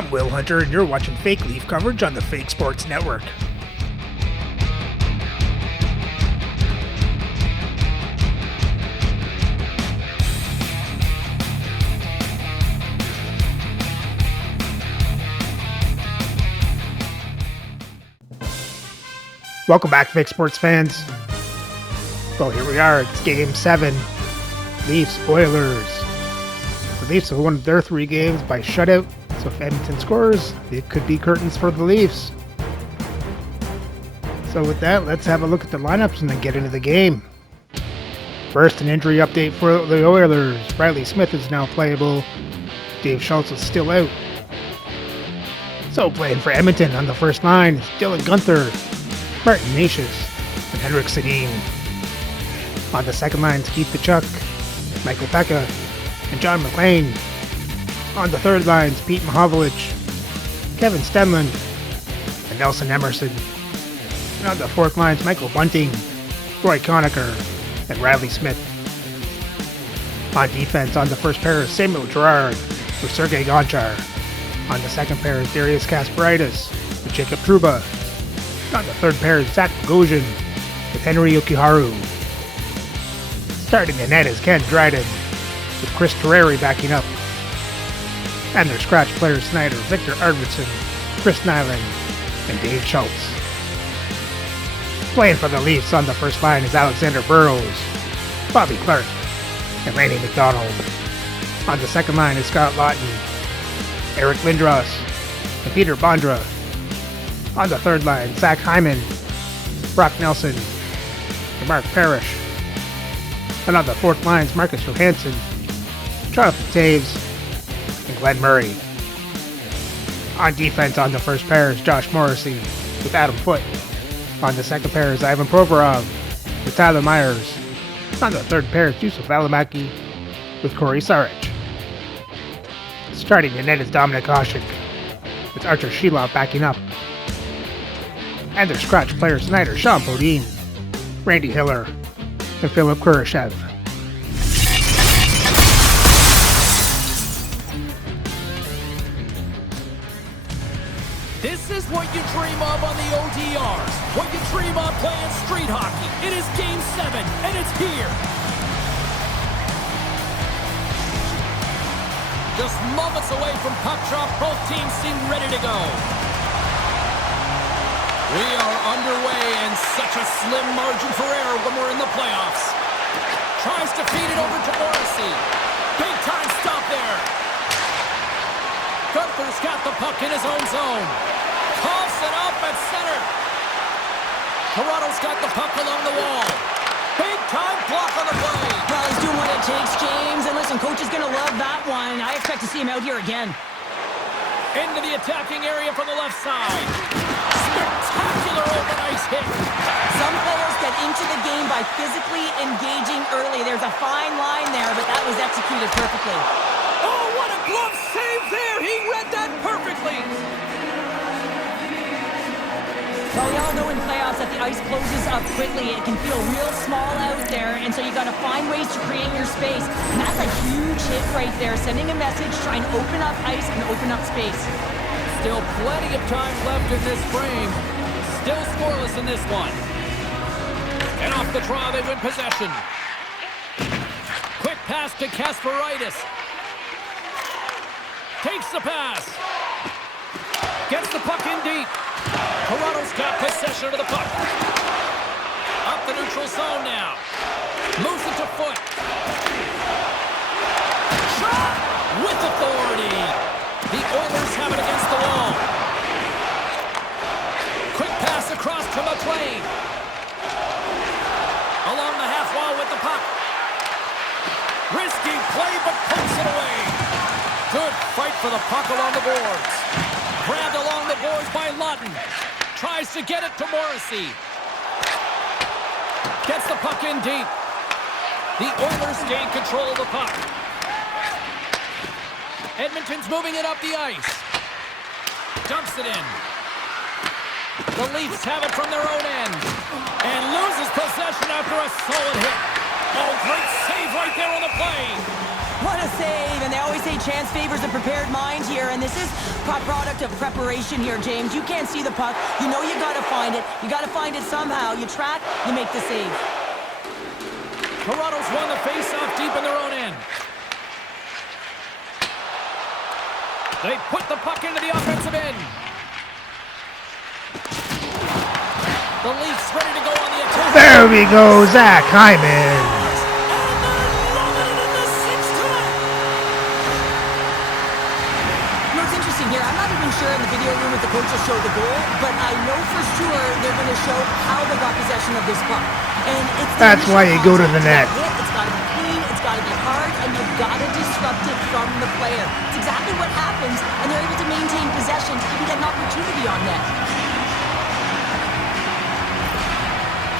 I'm Will Hunter, and you're watching Fake Leaf coverage on the Fake Sports Network. Welcome back, Fake Sports fans. Well, here we are. It's Game 7. Leafs, Oilers. The Leafs have won their 3 games by shutout, so if Edmonton scores, it could be curtains for the Leafs. So with that, let's have a look at the lineups and then get into the game. First, an injury update for the Oilers. Riley Smith is now playable. Dave Schultz is still out. So playing for Edmonton on the first line is Dylan Guenther, Martin Necas, and Henrik Sedin. On the second line is Keith Tkachuk, Michael Pekka, and John McLean. On the third line is Pete Mahovlich, Kevin Stenlund, and Nelson Emerson. And on the fourth line is Michael Bunting, Roy Conacher, and Riley Smith. On defense, on the first pair is Samuel Girard with Sergei Gonchar. On the second pair is Darius Kasparaitis with Jacob Trouba. On the third pair is Zach Bogosian with Henry Yokiharu. Starting the net is Ken Dryden with Chris Terreri backing up. And their scratch players tonight are Victor Arvidsson, Chris Nyland, and Dave Schultz. Playing for the Leafs on the first line is Alexander Burrows, Bobby Clark, and Lanny McDonald. On the second line is Scott Lawton, Eric Lindros, and Peter Bondra. On the third line, Zach Hyman, Brock Nelson, and Mark Parrish. And on the fourth line is Marcus Johansson, Jonathan Taves, and Glenn Murray. On defense on the first pair is Josh Morrissey with Adam Foote. On the second pair is Ivan Provorov with Tyler Myers. On the third pair is Yusuf Alamaki with Corey Sarich. Starting the net is Dominic Hasek with Archer Sheloff backing up. And their scratch players tonight are Sean Bodine, Randy Hiller, and Philip Kurashev. This is what you dream of on the ODRs. What you dream of playing street hockey. It is Game 7, and it's here. Just moments away from puck drop, both teams seem ready to go. We are underway, and such a slim margin for error when we're in the playoffs. Tries to feed it over to Morrissey. Big time stop there. Guenther's got the puck in his own zone. Coughs it up at center. Toronto's got the puck along the wall. Big time block on the play. Well, he's doing what it takes, James. And listen, coach is going to love that one. I expect to see him out here again. Into the attacking area from the left side. Spectacular open ice hit. Some players get into the game by physically engaging early. There's a fine line there, but that was executed perfectly. Oh, what a glove save there! He read that perfectly! Well, we all know in playoffs that the ice closes up quickly. It can feel real small out there, and so you got to find ways to create your space. And that's a huge hit right there, sending a message, trying to open up ice and open up space. Still plenty of time left in this frame. Still scoreless in this one. And off the draw, they win possession. Quick pass to Kasparaitis. Takes the pass. Gets the puck in deep. Toronto's got possession of the puck. Up the neutral zone now. Moves it to Foote. Shot with authority. The Oilers have it against the wall. Quick pass across to McLean. Along the half wall with the puck. Risky play, but pokes it away. Good fight for the puck along the boards. Grabbed along the boards by Lawton. Tries to get it to Morrissey. Gets the puck in deep. The Oilers gain control of the puck. Edmonton's moving it up the ice. Dumps it in. The Leafs have it from their own end. And loses possession after a solid hit. Oh, great save right there on the play. What a save, and they always say chance favors a prepared mind here, and this is a product of preparation here, James. You can't see the puck. You know you gotta find it. You gotta find it somehow. You track, you make the save. Toronto's won the face-off deep in their own end. They put the puck into the offensive end. The Leafs ready to go on the attack. There we go, Zach Hyman. Here, I'm not even sure in the video room if the coach will show the goal, but I know for sure they're going to show how they got possession of this puck. And that's why you go to the net. It's got to be clean, it's got to be hard, and you've got to disrupt it from the player. It's exactly what happens, and they're able to maintain possession to even get an opportunity on net.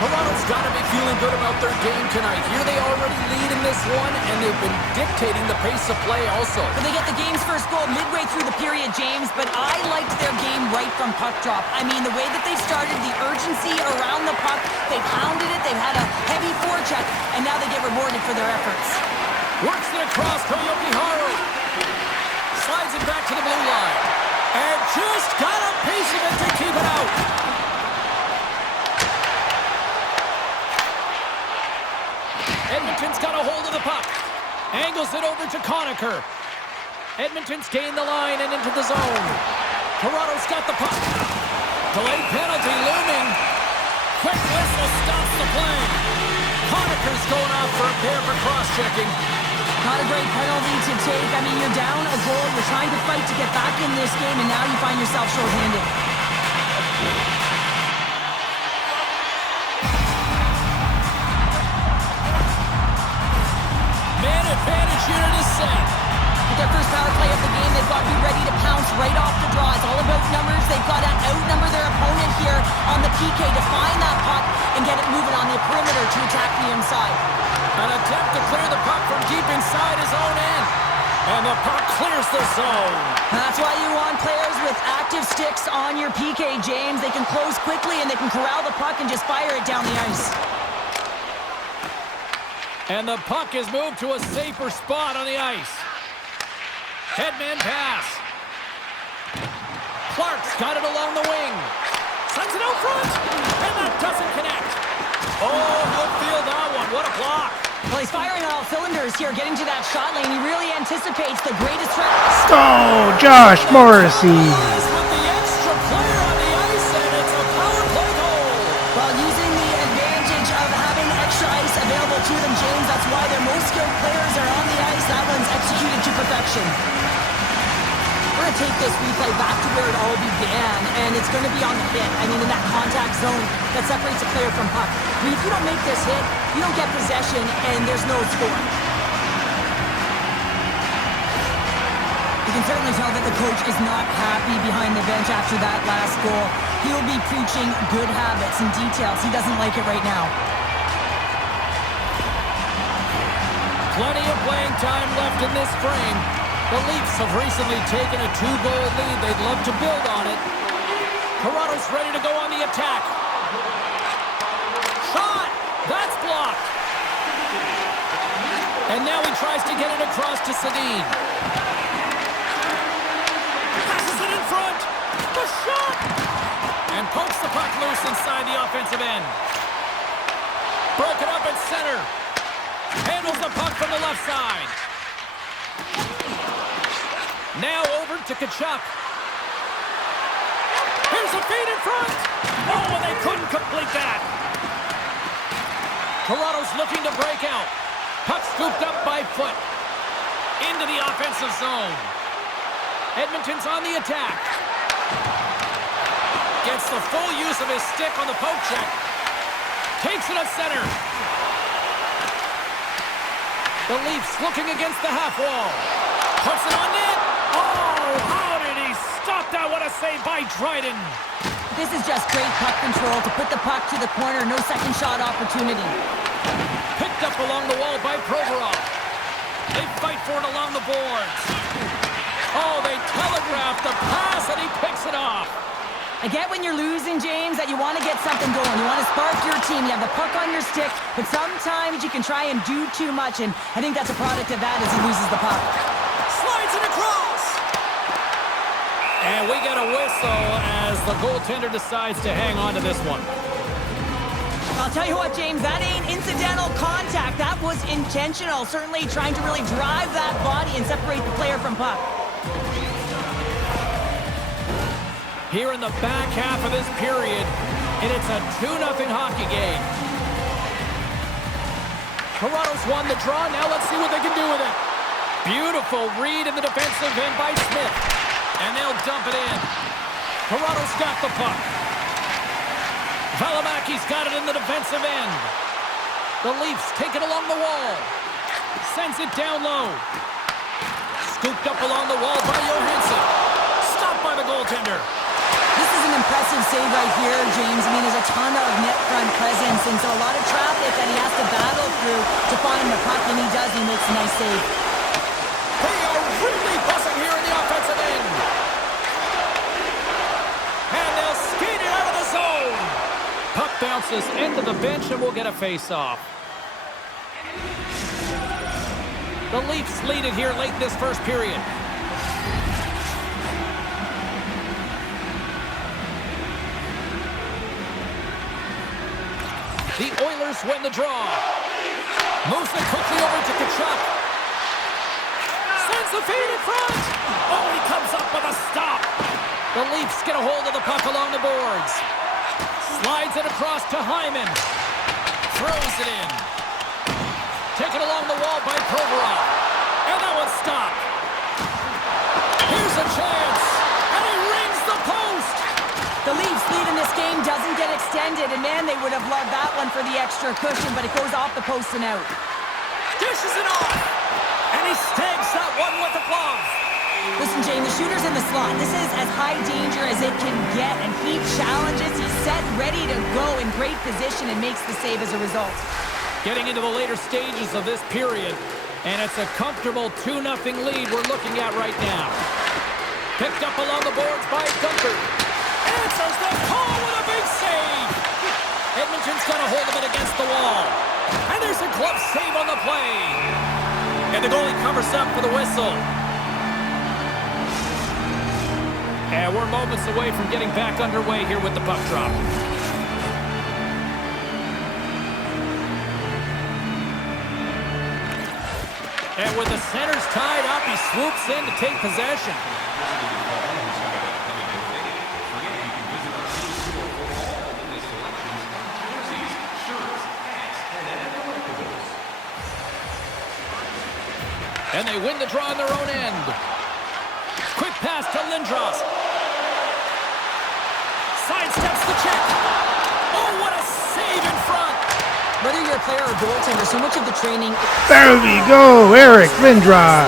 Toronto's got to be feeling good about their game tonight. Here they already lead in this one, and they've been dictating the pace of play also. But they get the game's first goal midway through the period, James, but I liked their game right from puck drop. I mean, the way that they started, the urgency around the puck, they pounded it, they've had a heavy forecheck, and now they get rewarded for their efforts. Works it across Koyoki Haru. Slides it back to the blue line. And just got a piece of it to keep it out. Edmonton's got a hold of the puck. Angles it over to Conacher. Edmonton's gained the line and into the zone. Toronto's got the puck. Delayed penalty looming. Quick whistle stops the play. Conacher's going off for a pair for cross-checking. Not a great penalty to take. I mean, you're down a goal. You're trying to fight to get back in this game, and now you find yourself shorthanded. Man advantage unit is set. With their first power play of the game, they've got to be ready to pounce right off the draw. It's all about numbers. They've got to outnumber their opponent here on the PK to find that puck and get it moving on the perimeter to attack the inside. An attempt to clear the puck from deep inside his own end. And the puck clears the zone. That's why you want players with active sticks on your PK, James. They can close quickly and they can corral the puck and just fire it down the ice. And the puck is moved to a safer spot on the ice. Headman pass. Clark's got it along the wing. Sends it out front. And that doesn't connect. Oh, he'll feel that one. What a block. Well, he's firing on all cylinders here, getting to that shot lane. He really anticipates the greatest threat. Oh, Josh Morrissey. With the extra player on the ice, and it's a power play goal. While using the advantage of having extra ice available to them, James, that's why their most skilled players are on the ice. That one's executed to perfection. We're going to take this replay back to where it all began, and it's going to be on the hit. I mean, in that contact zone that separates a player from puck. I mean, if you don't make this hit, you don't get possession, and there's no score. You can certainly tell that the coach is not happy behind the bench after that last goal. He'll be preaching good habits and details. He doesn't like it right now. Plenty of playing time left in this frame. The Leafs have recently taken a 2-goal lead. They'd love to build on it. Toronto's ready to go on the attack. Shot! That's blocked. And now he tries to get it across to Sedin. Passes it in front. The shot! And pokes the puck loose inside the offensive end. Broken up at center. Handles the puck from the left side. Now over to Tkachuk. Here's a feed in front. Oh, and they couldn't complete that. Toronto's looking to break out. Puck scooped up by Foot. Into the offensive zone. Edmonton's on the attack. Gets the full use of his stick on the poke check. Takes it at center. The Leafs looking against the half wall. Puts it on net. Oh, how did he stop that? What a save by Dryden. This is just great puck control to put the puck to the corner. No second shot opportunity. Picked up along the wall by Provorov. They fight for it along the boards. Oh, they telegraph the pass, and he picks it off. I get when you're losing, James, that you want to get something going. You want to spark your team. You have the puck on your stick, but sometimes you can try and do too much, and I think that's a product of that as he loses the puck. Slides it across. And we get a whistle as the goaltender decides to hang on to this one. I'll tell you what, James, that ain't incidental contact. That was intentional, certainly trying to really drive that body and separate the player from puck. Here in the back half of this period, and it's a 2-0 hockey game. Toronto's won the draw. Now let's see what they can do with it. Beautiful read in the defensive end by Smith. And they'll dump it in. Toronto's got the puck. Valimaki's got it in the defensive end. The Leafs take it along the wall. Sends it down low. Scooped up along the wall by Johansson. Stopped by the goaltender. This is an impressive save right here, James. I mean, there's a ton of net front presence, and so a lot of traffic that he has to battle through to find the puck, and he does. He makes a nice save. They are really buzzing here in the offensive end. And they'll skate it out of the zone. Puck bounces into the bench, and we'll get a face-off. The Leafs lead it here late in this first period. The Oilers win the draw. Moves it quickly over to Tkachuk. Sends the feed in front. Oh, he comes up with a stop. The Leafs get a hold of the puck along the boards. Slides it across to Hyman. Throws it in. Taken along the wall by Provorov. And that one's stopped. Here's a chance. And he rings the post. The Leafs lead in this game doesn't get extended, and man, they would have loved that one for the extra cushion, but it goes off the post and out. Dishes it off. And he stags that one with the glove. Listen, Jane, the shooter's in the slot. This is as high danger as it can get, and he challenges. He's set, ready to go, in great position, and makes the save as a result. Getting into the later stages of this period, and it's a comfortable 2-0 lead we're looking at right now. Picked up along the boards by Gunther. Answers the call with a big save. Edmonton's got a hold of it against the wall. And there's a glove save on the play. And the goalie covers up for the whistle. And we're moments away from getting back underway here with the puck drop. And with the centers tied up, he swoops in to take possession. And they win the draw on their own end. Quick pass to Lindros. Sidesteps the check. Oh, what a save in front. Whether you're a player or goaltender, so much of the training... There we go, Eric Lindros.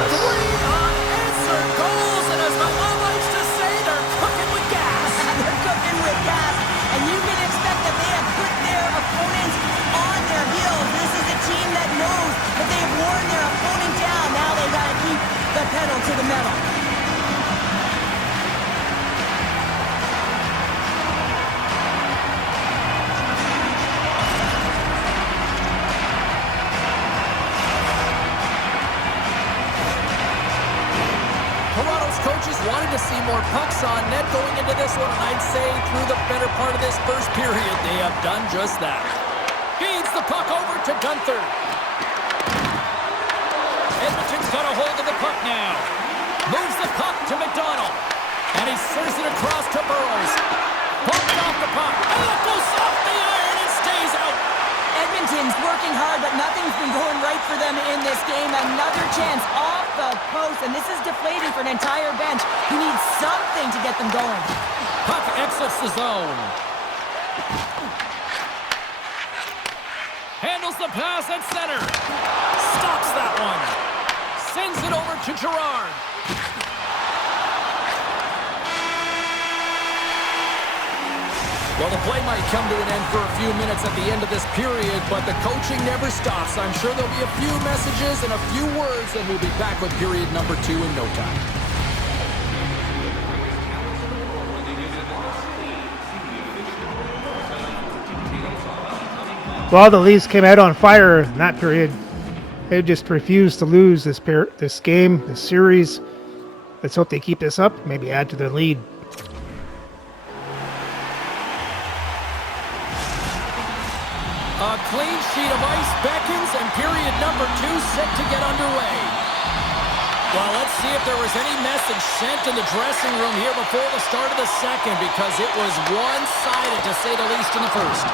Unanswered goals, and as my mom likes to say, they're cooking with gas. They're cooking with gas, and you can expect that they have put their opponents on their heels. This is a team that knows that they've worn their opponent down. Now they got to keep the pedal to the metal. Toronto's coaches wanted to see more pucks on net going into this one, and I'd say through the better part of this first period, they have done just that. Feeds the puck over to Gunther. Edmonton's got a hold of the puck now. Moves the puck to McDonald. And he serves it across to Burrows. Bumped off the puck. And it goes off the iron and stays out. Edmonton's working hard, but nothing's been going right for them in this game. Another chance off the post, and this is deflating for an entire bench who needs something to get them going. Puck exits the zone. Handles the pass at center. Stops that one. Sends it over to Girard. Well, the play might come to an end for a few minutes at the end of this period, but the coaching never stops. I'm sure there'll be a few messages and a few words, and we'll be back with period number 2 in no time. Well, the Leafs came out on fire in that period. They just refused to lose this game, this series. Let's hope they keep this up, maybe add to their lead. A clean sheet of ice beckons, and period number 2 set to get underway. Well, let's see if there was any message sent in the dressing room here before the start of the second, because it was one-sided, to say the least, in the first.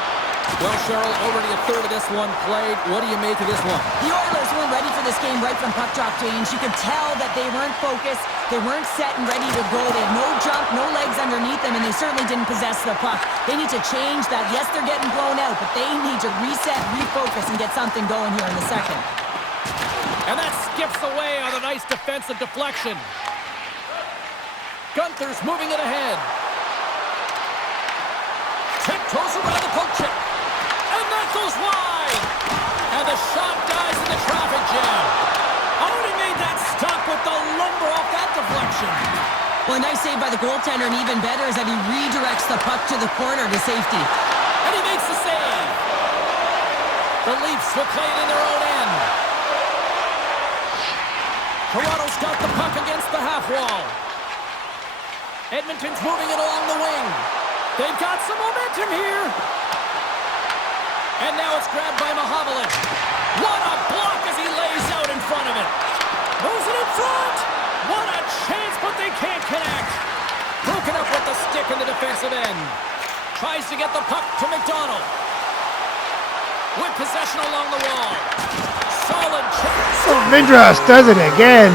Well, Cheryl, already a third of this one played. What do you make of this one? The Oilers weren't ready for this game right from puck drop change. You could tell that they weren't focused, they weren't set and ready to go. They had no jump, no legs underneath them, and they certainly didn't possess the puck. They need to change that. Yes, they're getting blown out, but they need to reset, refocus, and get something going here in the second. And that skips away on a nice defensive deflection. Gunther's moving it ahead. Tiptoes around the poke check. And that goes wide. And the shot dies in the traffic jam. Oh, he made that stop with the lumber off that deflection. Well, a nice save by the goaltender, and even better is that he redirects the puck to the corner to safety. And he makes the save. The Leafs will play it in their own end. Toronto's got the puck against the half wall. Edmonton's moving it along the wing. They've got some momentum here. And now it's grabbed by Mahovlich. What a block as he lays out in front of it. Moves it in front. What a chance, but they can't connect. Broken up with the stick in the defensive end. Tries to get the puck to McDonald. With possession along the wall. Solid chance. Oh, Lindros does it again.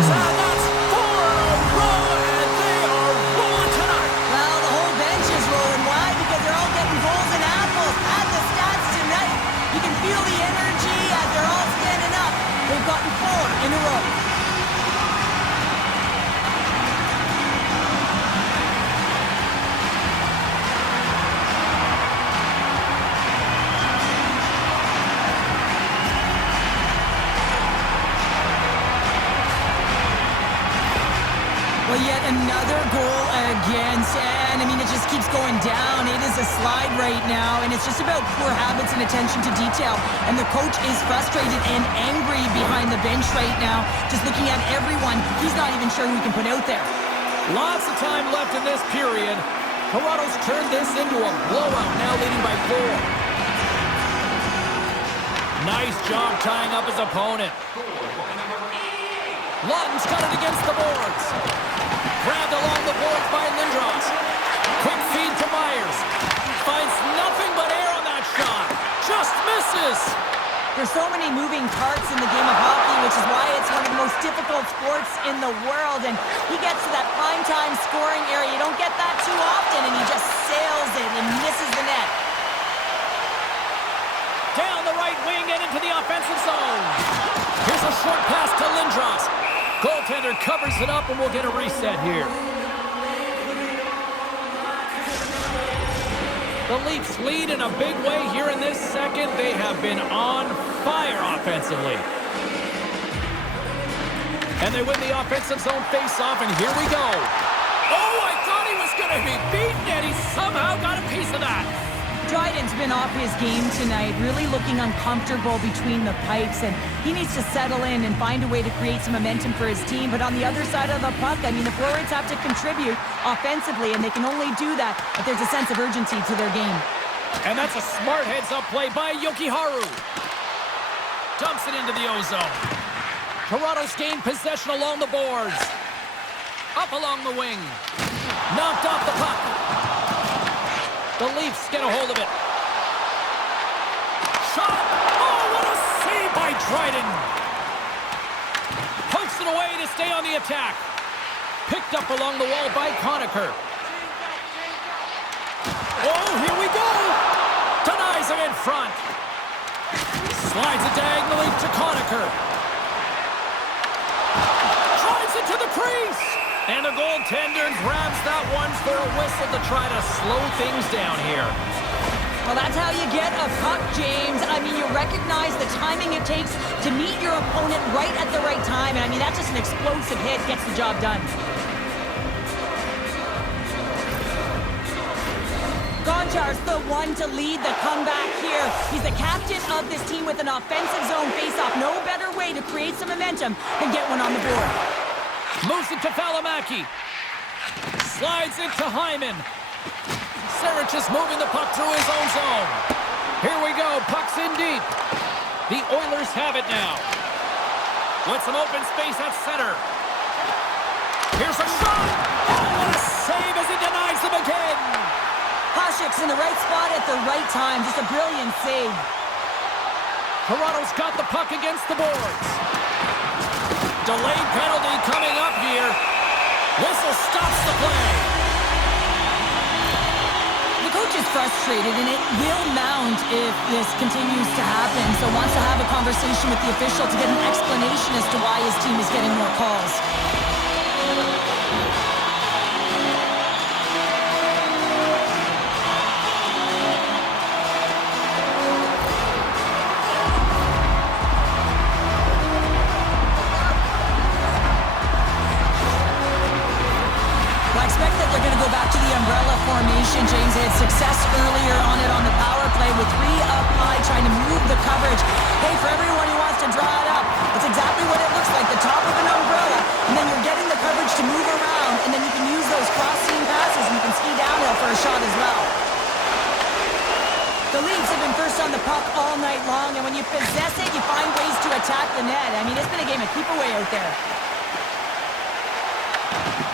Well, yet another goal against, and I mean, it just keeps going down. It is a slide right now, and it's just about poor habits and attention to detail. And the coach is frustrated and angry behind the bench right now, just looking at everyone. He's not even sure who he can put out there. Lots of time left in this period. Toronto's turned this into a blowout, now leading by 4. Nice job tying up his opponent. Lawton's got it against the boards. Grabbed along the boards by Lindros. Quick feed to Myers. Finds nothing but air on that shot. Just misses. There's so many moving parts in the game of hockey, which is why it's one of the most difficult sports in the world. And he gets to that prime-time scoring area. You don't get that too often, and he just sails it and misses the net. Down the right wing and into the offensive zone. Here's a short pass to Lindros. Goaltender covers it up, and we'll get a reset here. The Leafs lead in a big way here in this second. They have been on fire offensively. And they win the offensive zone face-off, and here we go. Oh, I thought he was going to be beaten, and he somehow got a piece of that. Dryden's been off his game tonight, really looking uncomfortable between the pipes, and he needs to settle in and find a way to create some momentum for his team. But on the other side of the puck, I mean, the forwards have to contribute offensively, and they can only do that if there's a sense of urgency to their game. And that's a smart heads-up play by Jokiharju. Dumps it into the ozone. Toronto's gained possession along the boards. Up along the wing. Knocked off the puck. The Leafs get a hold of it. Shot! Oh, what a save by Dryden! Pokes it away to stay on the attack. Picked up along the wall by Conacher. Oh, here we go! Denies him in front. Slides it diagonally to Conacher. Drives it to the crease! And the goaltender grabs that one for a whistle to try to slow things down here. Well, that's how you get a puck, James. I mean, you recognize the timing it takes to meet your opponent right at the right time. And I mean, that's just an explosive hit, gets the job done. Gonchar's the one to lead the comeback here. He's the captain of this team with an offensive zone face-off. No better way to create some momentum than get one on the board. Moves it to Valimaki. Slides it to Hyman. Sarich is moving the puck through his own zone. Here we go. Puck's in deep. The Oilers have it now. With some open space at center. Here's a shot. Oh, what a save as he denies them again. Hasek's in the right spot at the right time. Just a brilliant save. Toronto's got the puck against the boards. Delayed penalty coming up here. Whistle stops the play. The coach is frustrated, and it will mount if this continues to happen. So wants to have a conversation with the official to get an explanation as to why his team is getting more calls. Formation, James. They had success earlier on it on the power play with 3 up high trying to move the coverage. Hey, for everyone who wants to draw it up, it's exactly what it looks like, the top of an umbrella, and then you're getting the coverage to move around, and then you can use those cross-seam passes, and you can ski downhill for a shot as well. The Leafs have been first on the puck all night long, and when you possess it, you find ways to attack the net. I mean, it's been a game of keep away out there.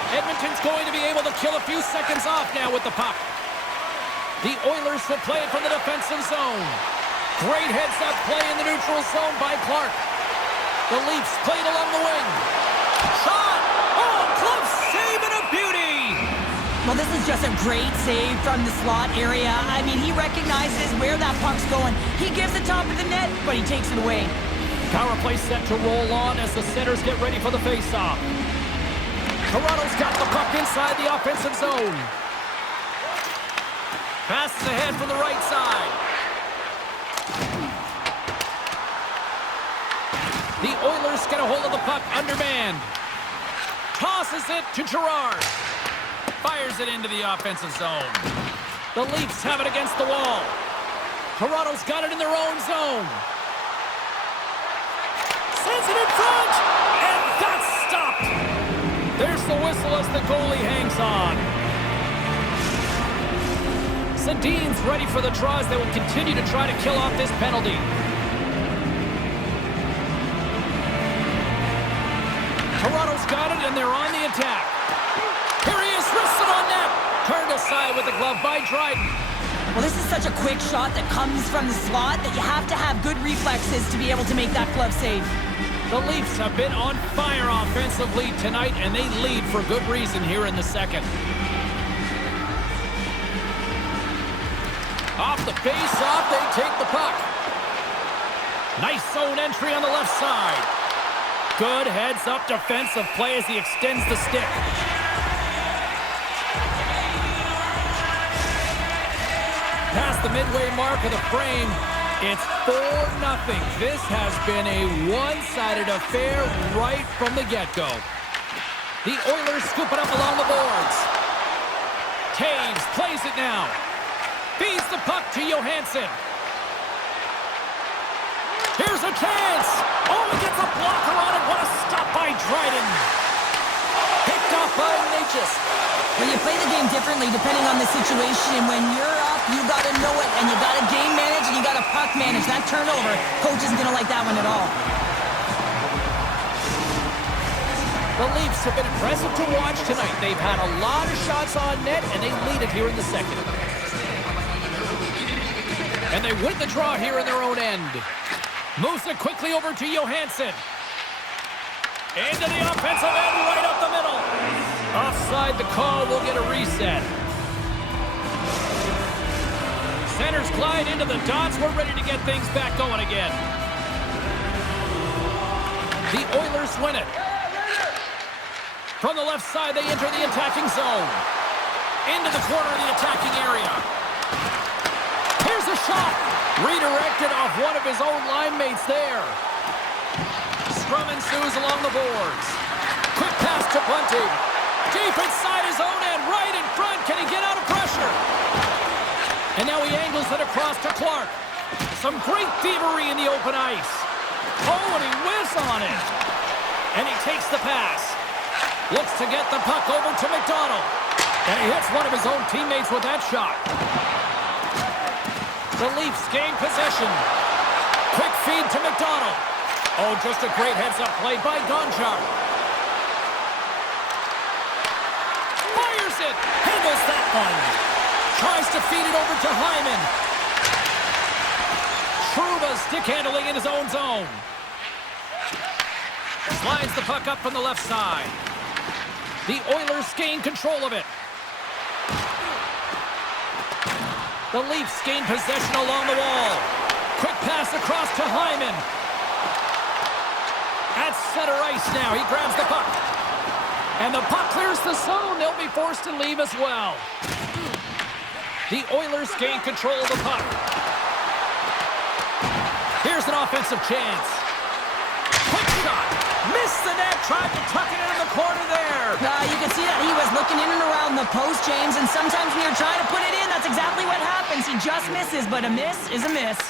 Edmonton's going to be able to kill a few seconds off now with the puck. The Oilers will play it from the defensive zone. Great heads-up play in the neutral zone by Clark. The Leafs played along the wing. Shot! Oh, close save and a beauty! Well, this is just a great save from the slot area. I mean, he recognizes where that puck's going. He gives the top of the net, but he takes it away. Power play set to roll on as the centers get ready for the face-off. Toronto's got the puck inside the offensive zone. Passes ahead from the right side. The Oilers get a hold of the puck undermanned. Tosses it to Girard. Fires it into the offensive zone. The Leafs have it against the wall. Toronto's got it in their own zone. Sends it in front. And that's stopped. There's the whistle as the goalie hangs on. Sedin's ready for the draws. They will continue to try to kill off this penalty. Toronto's got it, and they're on the attack. Here he is, wristed on net. Turned aside with the glove by Dryden. Well, this is such a quick shot that comes from the slot that you have to have good reflexes to be able to make that glove save. The Leafs have been on fire offensively tonight, and they lead for good reason here in the second. Off the face-off, they take the puck. Nice zone entry on the left side. Good heads-up defensive play as he extends the stick. Past the midway mark of the frame, it's 4-0. This has been a one-sided affair right from the get-go. The Oilers scoop it up along the boards. Taves plays it now. Feeds the puck to Johansson. Here's a chance. Oh, he gets a blocker on it. What a stop by Dryden. Picked off by Natchez. Well, you play the game differently depending on the situation, and when you're up, you got to know it, and you got to game manage, and you got to puck manage. That turnover, coach isn't going to like that one at all. The Leafs have been impressive to watch tonight. They've had a lot of shots on net, and they lead it here in the second. And they win the draw here in their own end. Moves it quickly over to Johansson. Into the offensive end, right up the middle. Offside the call, will get a reset. Centers glide into the dots. We're ready to get things back going again. The Oilers win it. From the left side, they enter the attacking zone. Into the corner of the attacking area. Here's a shot. Redirected off one of his own line mates there. Scrum ensues along the boards. Quick pass to Bunting. Deep inside his own end, right in front. Can he get out of pressure? Fires it across to Clark. Some great thievery in the open ice. Oh, and he whiffs on it. And he takes the pass. Looks to get the puck over to McDonald. And he hits one of his own teammates with that shot. The Leafs gain possession. Quick feed to McDonald. Oh, just a great heads-up play by Gonchar. Fires it. Handles that one. Tries to feed it over to Hyman. Trouba stick handling in his own zone. Slides the puck up from the left side. The Oilers gain control of it. The Leafs gain possession along the wall. Quick pass across to Hyman. At center ice now, he grabs the puck. And the puck clears the zone. They'll be forced to leave as well. The Oilers gain control of the puck. Here's an offensive chance. Quick shot. Missed the net. Tried to tuck it in the corner there. You can see that he was looking in and around the post, James, and sometimes when you're trying to put it in, that's exactly what happens. He just misses, but a miss is a miss.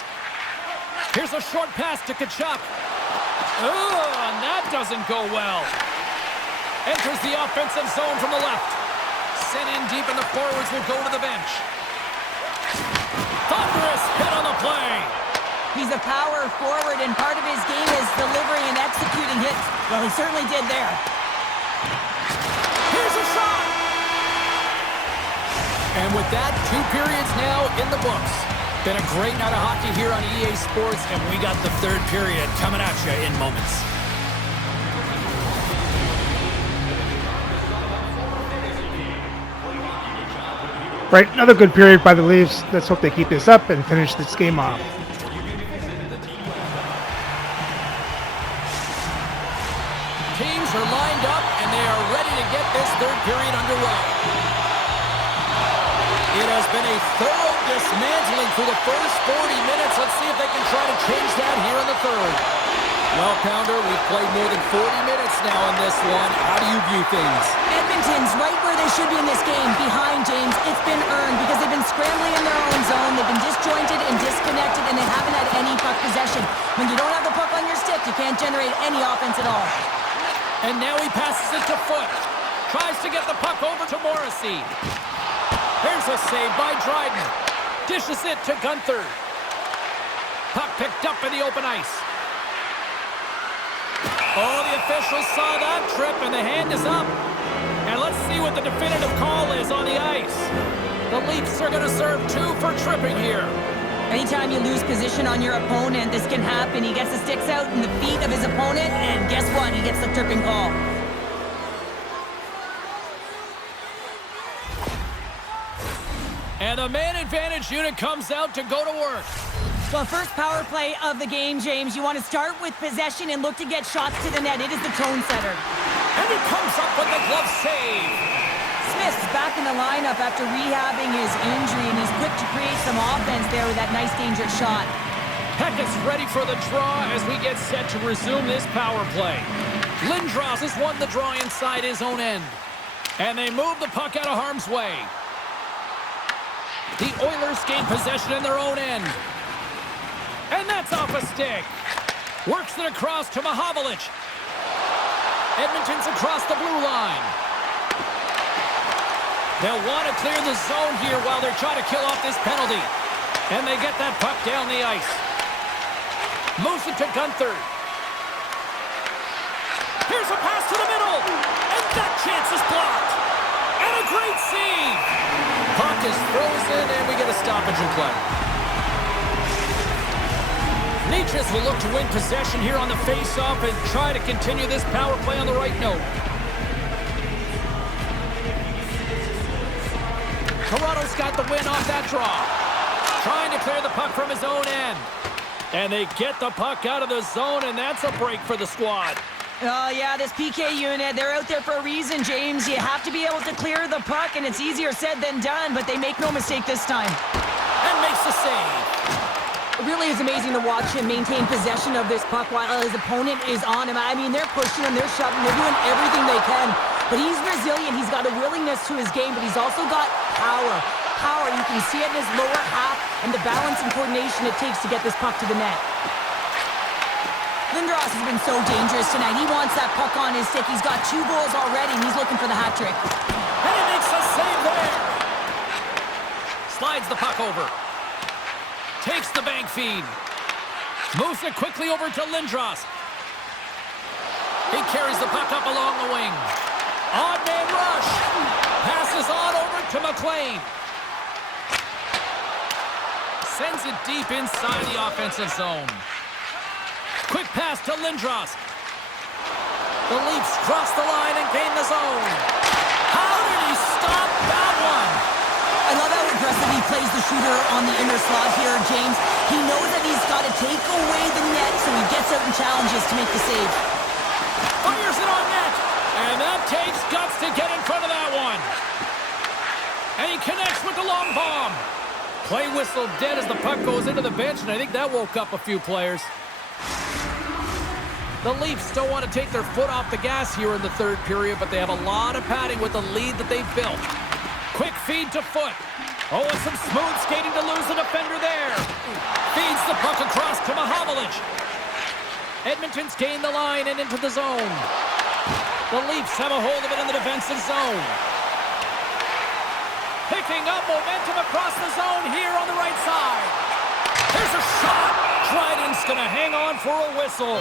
Here's a short pass to Tkachuk. Oh, and that doesn't go well. Enters the offensive zone from the left. Sent in deep, and the forwards will go to the bench. Thunderous hit on the play. He's a power forward, and part of his game is delivering and executing hits. Well, he certainly did there. Here's a shot! And with that, 2 periods now in the books. Been a great night of hockey here on EA Sports, and we got the 3rd period coming at you in moments. Right, another good period by the Leafs. Let's hope they keep this up and finish this game off. Teams are lined up, and they are ready to get this 3rd period underway. It has been a thorough dismantling through the first 40 minutes. Let's see if they can try to change that here in the 3rd. Well, Pounder, we've played more than 40 minutes now in this one. How do you view things? Edmonton's right where they should be in this game, behind James. It's been earned because they've been scrambling in their own zone. They've been disjointed and disconnected, and they haven't had any puck possession. When you don't have the puck on your stick, you can't generate any offense at all. And now he passes it to Foot. Tries to get the puck over to Morrissey. Here's a save by Dryden. Dishes it to Gunther. Puck picked up in the open ice. Oh, the officials saw that trip, and the hand is up. And let's see what the definitive call is on the ice. The Leafs are going to serve 2 for tripping here. Anytime you lose position on your opponent, this can happen. He gets the sticks out in the feet of his opponent, and guess what? He gets the tripping call. And the man advantage unit comes out to go to work. Well, first power play of the game, James. You want to start with possession and look to get shots to the net. It is the tone setter. And he comes up with the glove save. Smith's back in the lineup after rehabbing his injury, and he's quick to create some offense there with that nice dangerous shot. Pekka's ready for the draw as we get set to resume this power play. Lindros has won the draw inside his own end. And they move the puck out of harm's way. The Oilers gain possession in their own end. And that's off a stick. Works it across to Mahovlich. Edmonton's across the blue line. They'll want to clear the zone here while they're trying to kill off this penalty. And they get that puck down the ice. Moves it to Gunther. Here's a pass to the middle. And that chance is blocked. And a great save. Puck is frozen, and we get a stoppage in play. Nietzsche will look to win possession here on the face-off and try to continue this power play on the right note. Toronto's got the win off that draw. Trying to clear the puck from his own end. And they get the puck out of the zone, and that's a break for the squad. Oh, yeah, this PK unit, they're out there for a reason, James. You have to be able to clear the puck, and it's easier said than done, but they make no mistake this time. And makes the save. It really is amazing to watch him maintain possession of this puck while his opponent is on him. I mean, they're pushing him, they're shoving, they're doing everything they can. But he's resilient, he's got a willingness to his game, but he's also got power. power. You can see it in his lower half and the balance and coordination it takes to get this puck to the net. Lindros has been so dangerous tonight. He wants that puck on his stick. He's got 2 goals already, and he's looking for the hat trick. And he makes a save there. Slides the puck over. Takes the bank feed. Moves it quickly over to Lindros. He carries the puck up along the wing. Odd man rush. Passes on over to McLean. Sends it deep inside the offensive zone. Quick pass to Lindros. The Leafs cross the line and gain the zone. How did he stop that one? I love how aggressive he plays the shooter on the inner slot here, James. He knows that he's got to take away the net, so he gets out and challenges to make the save. Fires it on net. And that takes guts to get in front of that one. And he connects with the long bomb. Play whistle dead as the puck goes into the bench, and I think that woke up a few players. The Leafs still want to take their foot off the gas here in the third period, but they have a lot of padding with the lead that they've built. Quick feed to Foot. Oh, and some smooth skating to lose the defender there. Feeds the puck across to Mahovlich. Edmonton's gained the line and into the zone. The Leafs have a hold of it in the defensive zone. Picking up momentum across the zone here on the right side. There's a shot. Dryden's going to hang on for a whistle.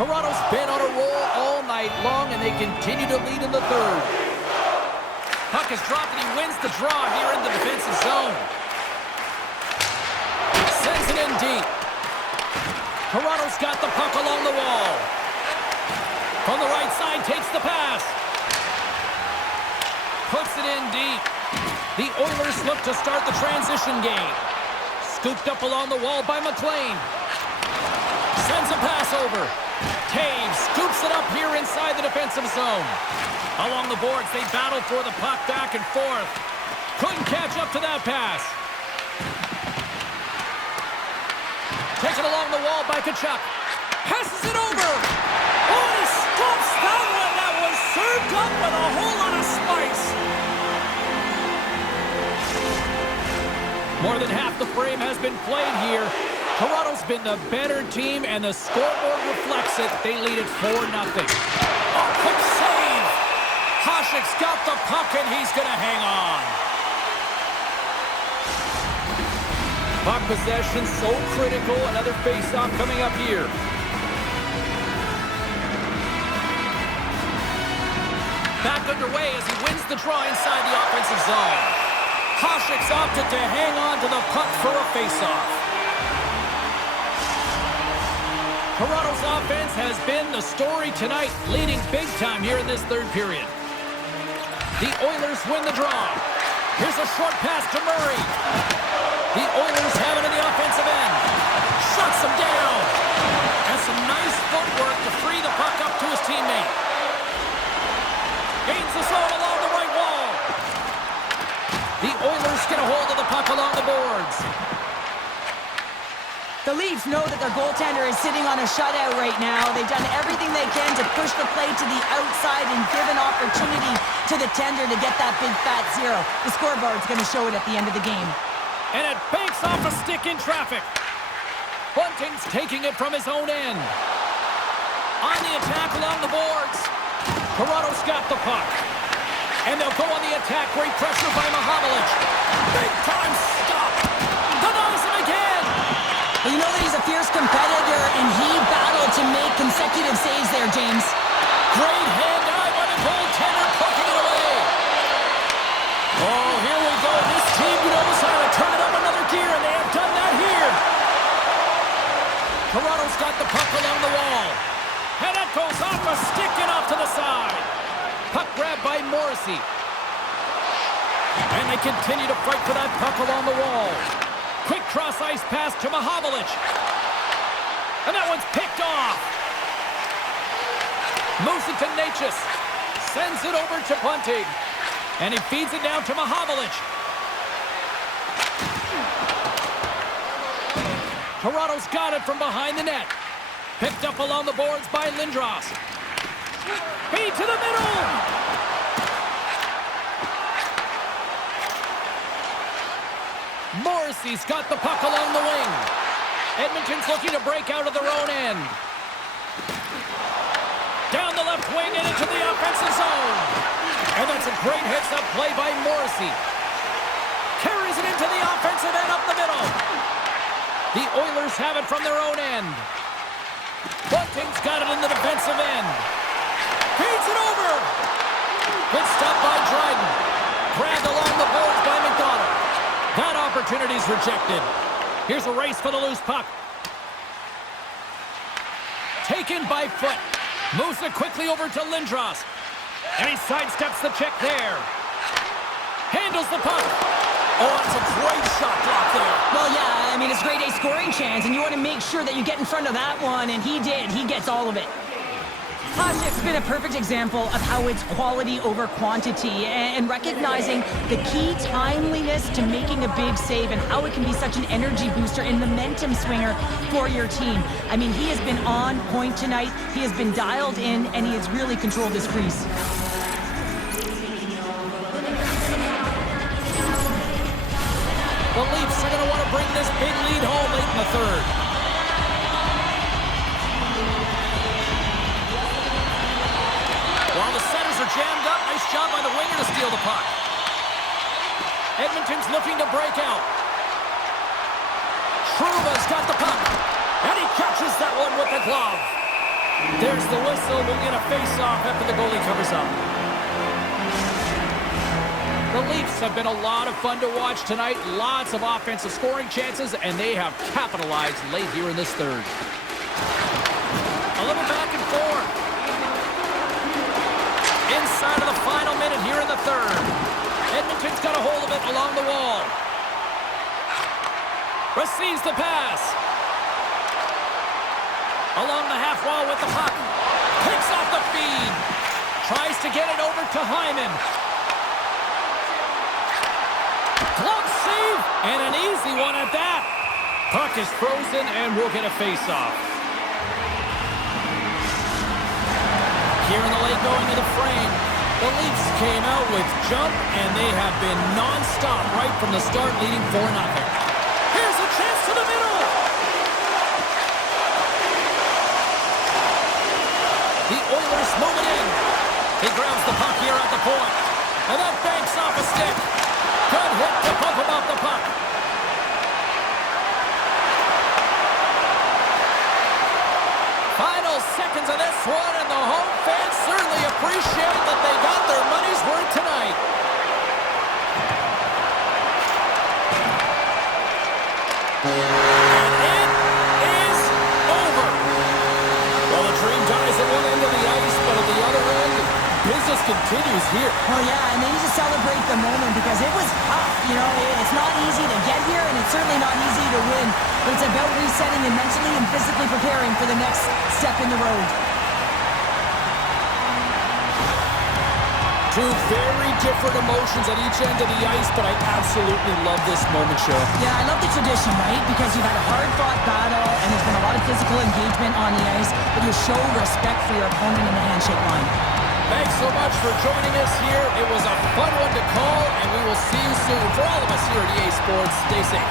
Toronto's been on a roll all night long, and they continue to lead in the third. Puck is dropped, and he wins the draw here in the defensive zone. Sends it in deep. Toronto's got the puck along the wall. From the right side, takes the pass. Puts it in deep. The Oilers look to start the transition game. Scooped up along the wall by McLean. Sends a pass over. Taves scoops it up here inside the defensive zone. Along the boards, they battle for the puck back and forth. Couldn't catch up to that pass. Taken along the wall by Tkachuk. Passes it over. Oh, he stops that one. That was served up with a whole lot of spice. More than half the frame has been played here. Toronto's been the better team, and the scoreboard reflects it. They lead it 4-0. Oh, quick save! Hasek's got the puck, and he's going to hang on. Puck possession so critical. Another face-off coming up here. Back underway as he wins the draw inside the offensive zone. Hasek's opted to hang on to the puck for a face-off. Toronto's offense has been the story tonight, leading big time here in this third period. The Oilers win the draw. Here's a short pass to Murray. The Oilers have it in the offensive end. Shuts him down. And some nice footwork to free the puck up to his teammate. Gains the zone along the right wall. The Oilers get a hold of the puck along the boards. The Leafs know that their goaltender is sitting on a shutout right now. They've done everything they can to push the play to the outside and give an opportunity to the tender to get that big fat zero. The scoreboard's going to show it at the end of the game. And it banks off a stick in traffic. Bunting's taking it from his own end. On the attack along the boards. Toronto's got the puck. And they'll go on the attack. Great pressure by Mahovlich. Big time stop. Denies him again. Well, you know that he's a fierce competitor, and he battled to make consecutive saves there, James. Great hand-eye by the goaltender, poking it away. Oh, here we go. This team knows how to turn it up another gear, and they have done that here. Toronto's got the puck along the wall. And that goes off a stick and off to the side. Puck grab by Morrissey. And they continue to fight for that puck along the wall. Quick cross-ice pass to Mahovlich. And that one's picked off. Moves it to Necas. Sends it over to Bunting. And he feeds it down to Mahovlich. Toronto's got it from behind the net. Picked up along the boards by Lindros. Feed to the middle. Morrissey's got the puck along the wing. Edmonton's looking to break out of their own end. Down the left wing and into the offensive zone. And that's a great heads-up play by Morrissey. Carries it into the offensive end up the middle. The Oilers have it from their own end. Bunting's got it in the defensive end. Feeds it over. Good stop by Dryden. Grabbed along the boards by McDonald. That opportunity's rejected. Here's a race for the loose puck. Taken by Foot. Moves it quickly over to Lindros. And he sidesteps the check there. Handles the puck. Oh, that's a great shot block there. Well, yeah, I mean, it's a grade A scoring chance, and you want to make sure that you get in front of that one, and he did. He gets all of it. Hasek's been a perfect example of how it's quality over quantity and recognizing the key timeliness to making a big save and how it can be such an energy booster and momentum swinger for your team. I mean, he has been on point tonight. He has been dialed in, and he has really controlled this crease. The Leafs are going to want to bring this big lead home late in the third. While the centers are jammed up, nice job by the winger to steal the puck. Edmonton's looking to break out. Trouba's got the puck, and he catches that one with the glove. There's the whistle. We'll get a face-off after the goalie covers up. The Leafs have been a lot of fun to watch tonight. Lots of offensive scoring chances, and they have capitalized late here in this third. A little back and forth. Inside of the final minute here in the third. Edmonton's got a hold of it along the wall. Receives the pass. Along the half wall with the puck. Picks off the feed. Tries to get it over to Hyman. Glove save, and an easy one at that. Puck is frozen, and we'll get a face-off. Here in the late going to the frame, the Leafs came out with jump, and they have been non-stop right from the start, leading 4-0. Here's a chance to the middle. The Oilers move it in. He grabs the puck here at the point, and that banks off a stick. Good hit to bump him off the puck. Final seconds of this one, and the home fans certainly appreciate that they got their money's worth tonight. And it is over. Well, the dream dies at one end of the ice, but at the other end, business continues here. Oh, yeah, and they need to celebrate the moment because it was tough. You know, it's not easy to get here, and it's certainly not easy to win. But it's about resetting and mentally and physically preparing for the next step in the road. Two very different emotions at each end of the ice, but I absolutely love this moment, Cheryl. Yeah, I love the tradition, right? Because you've had a hard-fought battle, and there's been a lot of physical engagement on the ice, but you show respect for your opponent in the handshake line. Thanks so much for joining us here. It was a fun one to call, and we will see you soon. For all of us here at EA Sports, stay safe.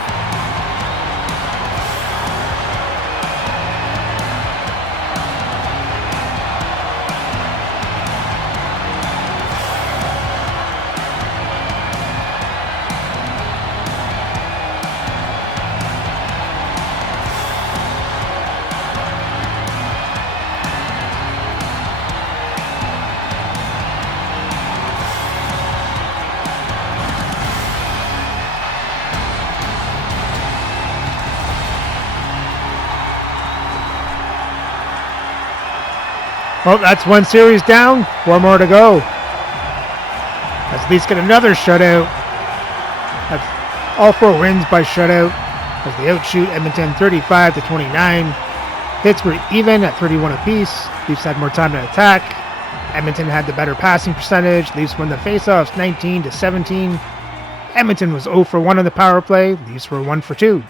Well, that's one series down. 4 more to go. As Leafs get another shutout. That's all 4 wins by shutout as they outshoot Edmonton 35-29. Hits were even at 31 apiece. Leafs had more time to attack. Edmonton had the better passing percentage. Leafs won the faceoffs 19-17. Edmonton was 0 for 1 on the power play. Leafs were 1 for 2.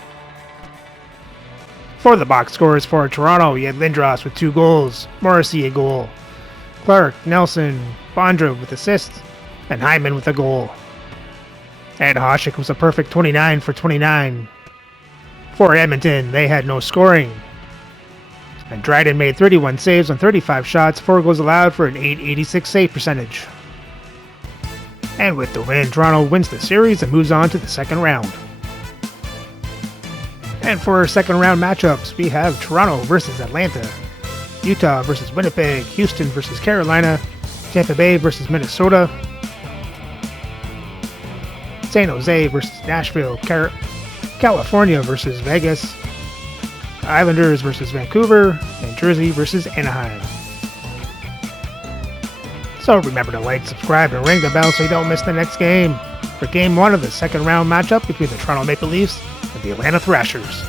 For the box scores for Toronto, you had Lindros with 2 goals, Morrissey a goal, Clark, Nelson, Bondra with assists, and Hyman with a goal. And Hasek was a perfect 29 for 29. For Edmonton, they had no scoring. And Dryden made 31 saves on 35 shots, 4 goals allowed for an .886 save percentage. And with the win, Toronto wins the series and moves on to the second round. And for our second round matchups, we have Toronto versus Atlanta, Utah versus Winnipeg, Houston versus Carolina, Tampa Bay versus Minnesota, San Jose versus Nashville, California versus Vegas, Islanders versus Vancouver, and Jersey versus Anaheim. So remember to like, subscribe, and ring the bell so you don't miss the next game for Game 1 of the second round matchup between the Toronto Maple Leafs and the Atlanta Thrashers.